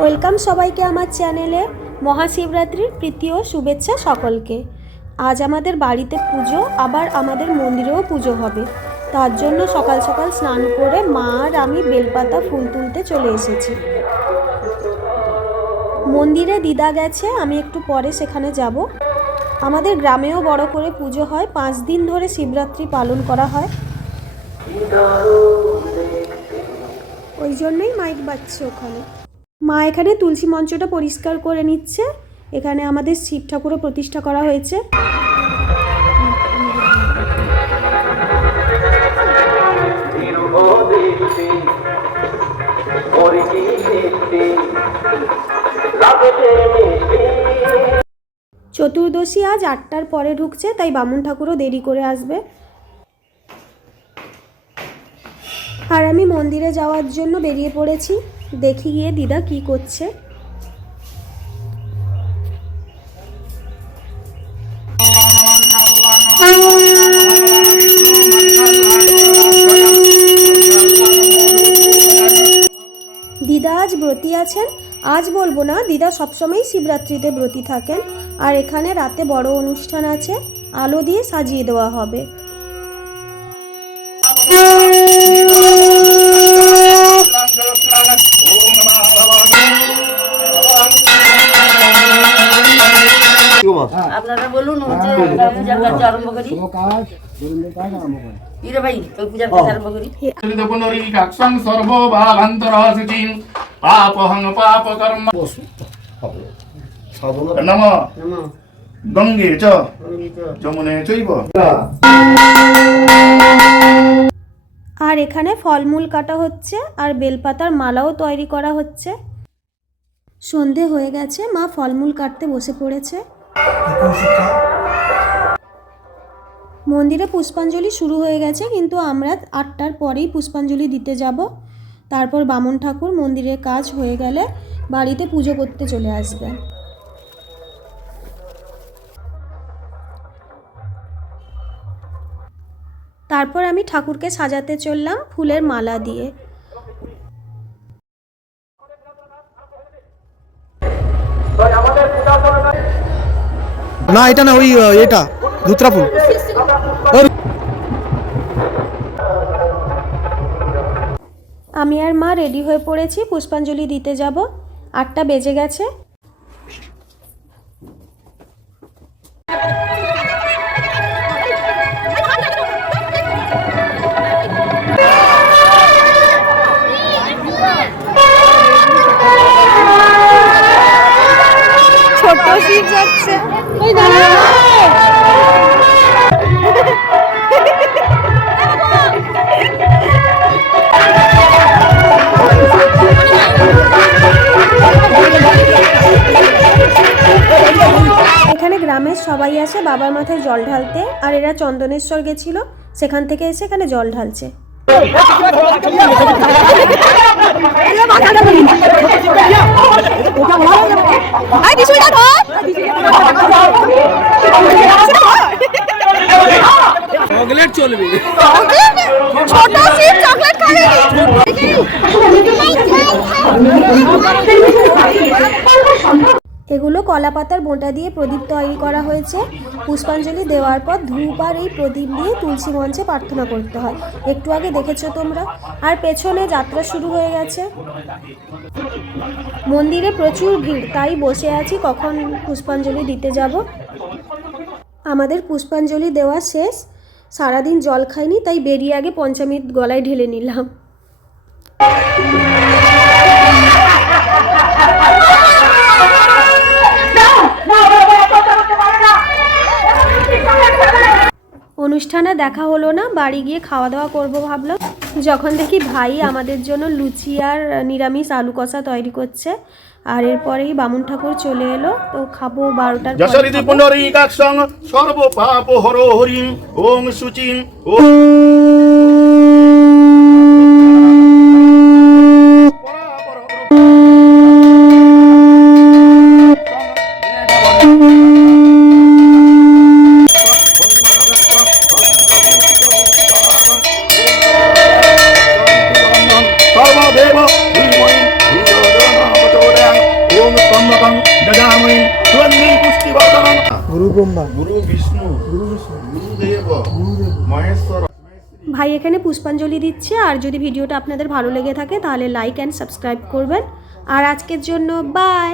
Welcome সবাইকে আমার চ্যানেলে মহাশিবরাত্রির প্রীতি ও শুভেচ্ছা সকলকে। আজ আমাদের বাড়িতে পুজো, আবার আমাদের মন্দিরেও পুজো হবে। তার জন্য সকাল সকাল স্নান করে মা আর আমি বেলপাতা ফুল তুলতে চলে এসেছি। মন্দিরে দিদা গেছে, আমি একটু পরে সেখানে যাব। আমাদের গ্রামেও বড় করে পুজো হয়, পাঁচ দিন ধরে শিবরাত্রি পালন করা হয়। ওই জন্যই মাইক বাজছে ওখানে। মা এখানে তুলসী মঞ্চটা পরিষ্কার করে নিচ্ছে। এখানে আমাদের শিব ঠাকুরও প্রতিষ্ঠা করা হয়েছে। চতুর্দশী আজ আটটার পরে ঢুকছে, তাই বামুন ঠাকুরও দেরি করে আসবে। আর আমি মন্দিরে যাওয়ার জন্য বেরিয়ে পড়েছি। দেখি গিয়ে দিদা কি করছে। দিদা আজ ব্রতী আছেন। আজ বলব না, দিদা সবসময় শিবরাত্রিতে ব্রতী থাকেন। আর এখানে রাতে বড় অনুষ্ঠান আছে, আলো দিয়ে সাজিয়ে দেওয়া হবে। আপনারা বলুন হচ্ছে পূজার কাজ আরম্ভ করি। ইরে ভাই পূজার কাজ আরম্ভ করি। পুনরিকাক্ষং সর্বভাবান্তরশুচিং পাপহং পাপকর্ম নম নম গঙ্গে চ যমুনে চৈব আর এখানে ফলমূল কাটা হচ্ছে আর বেলপাতার মালাও তৈরি করা হচ্ছে। সন্ধে হয়ে গেছে মা ফলমূল কাটতে বসে পড়েছে। মন্দিরে পুষ্পাঞ্জলি শুরু হয়ে গেছে, কিন্তু আমরা আটটার পরেই পুষ্পাঞ্জলি দিতে যাব। তারপর বামন ঠাকুর মন্দিরের কাজ হয়ে গেলে বাড়িতে পুজো করতে চলে আসবে। তারপর আমি ঠাকুরকে সাজাতে চললাম ফুলের মালা দিয়ে। না, এটা না, ওই এটা ফুল। আমি আর মা রেডি হয়ে পড়েছি, পুষ্পাঞ্জলি দিতে যাব। আটটা বেজে গেছে। গ্রামের সবাই আসে বাবার মাথায় জল ঢালতে আর এরা চন্দনেশ্বর গেছিল সেখান থেকে এসে এখানে জল ঢালছে। চকলেট চলবে। এগুলো কলা পাতার বোঁটা দিয়ে প্রদীপ তৈরি করা হয়েছে। পুষ্পাঞ্জলি দেওয়ার পর ধূপ আর এই প্রদীপ দিয়ে তুলসী মঞ্চে প্রার্থনা করতে হয়। একটু আগে দেখেছ তোমরা। আর পেছনে যাত্রা শুরু হয়ে গেছে। মন্দিরে প্রচুর ভিড়, তাই বসে আছি। কখন পুষ্পাঞ্জলি দিতে যাব? আমাদের পুষ্পাঞ্জলি দেওয়া শেষ। সারাদিন জল খাইনি, তাই বেরিয়ে আগে পঞ্চামৃত গলায় ঢেলে নিলাম। অনুষ্ঠানে দেখা হলো না বাড়ি গিয়ে খাওয়া দাওয়া করব ভাবলাম। যখন দেখি ভাই আমাদের জন্য লুচি আর নিরামিষ আলু কষা তৈরি করছে আর এরপরেই বামুন ঠাকুর চলে এলো তো খাব বারোটার যশরিতি হরিং ধীমহি ধিয়ো ব্রহ্মা গুরু বিষ্ণু গুরু বিষ্ণু গুরুদেব মহেশ্বর। ভাই এখানে পুষ্পাঞ্জলি দিচ্ছে আর যদি ভিডিওটা আপনাদের ভালো লেগে থাকে তাহলে লাইক অ্যান্ড সাবস্ক্রাইব করবেন। আর আজকের জন্য বাই